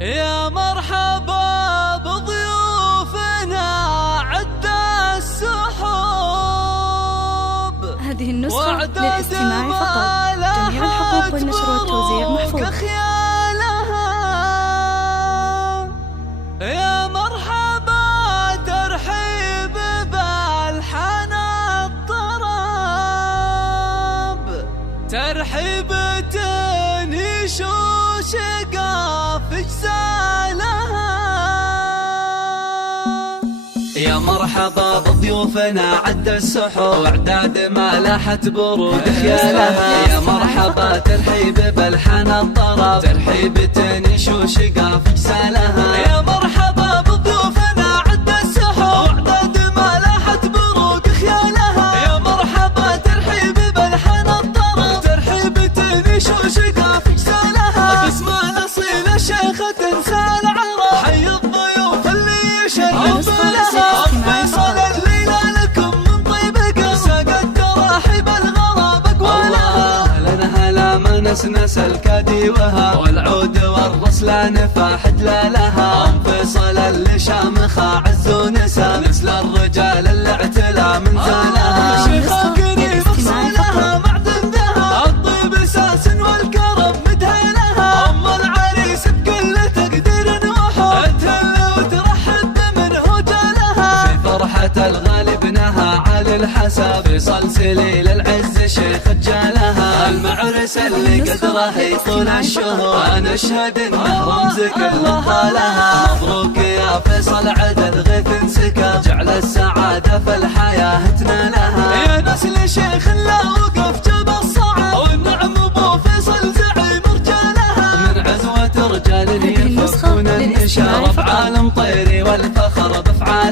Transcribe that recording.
يا مرحبا بضيوفنا عد السحوب. هذه النسخة للاستماع فقط. جميع الحقوق والنشر والتوزيع محفوظ. يا مرحبا ترحيب بالحان الطرب، ترحيب تنيش وشقاف اجزالها. يا مرحبا بضيوفنا عد السحور، واعداد ما لاحت برود خيالها. يا مرحبا ترحيب بالحان الطرب، ترحيب تنيش وشقاف اجزالها. يا مرحبا بضيوفنا عد السحور، واعداد ما لاحت برود خيالها. يا مرحبا ترحيب بالحان الطرب، ترحيب تنيش وشقاف اجزالها. باسم الاصيل الشيخة تنسى العرب، حي الضيوف اللي يشرف لها. فيصل الليلة لكم من طيب قلب، ساق التراحيب الغراب اقوالها. هلا هلا ما نسنس الكادي وها، والعود والرسلان فاحد لها. ام فيصل اللي شامخة عز ونسى، مثل الرجال اللي اعتلى من ثناها. شيخة قريب اصيلها معدن ذهب، الطيب اساس والكرم مدهنها. ام العريس بكل تقدير وحب، تهل وترحب بمنهوج لها. في فرحة الغالي ابنها علي الحسب، فيصل سليل العز شيخ جالها. المعرس اللي قدره يطول الشهور، انا اشهد انه رمز كل طالها. مبروك يا فيصل عدل غيث انسكب، جعل السعادة في الحياة تنالها. يا نسل شيخ لا وقف جاب الصعب، والنعم ابو فيصل زعيم رجالها. من عزوة رجال يفكون النشار بعالم طيري، والفخر بافعال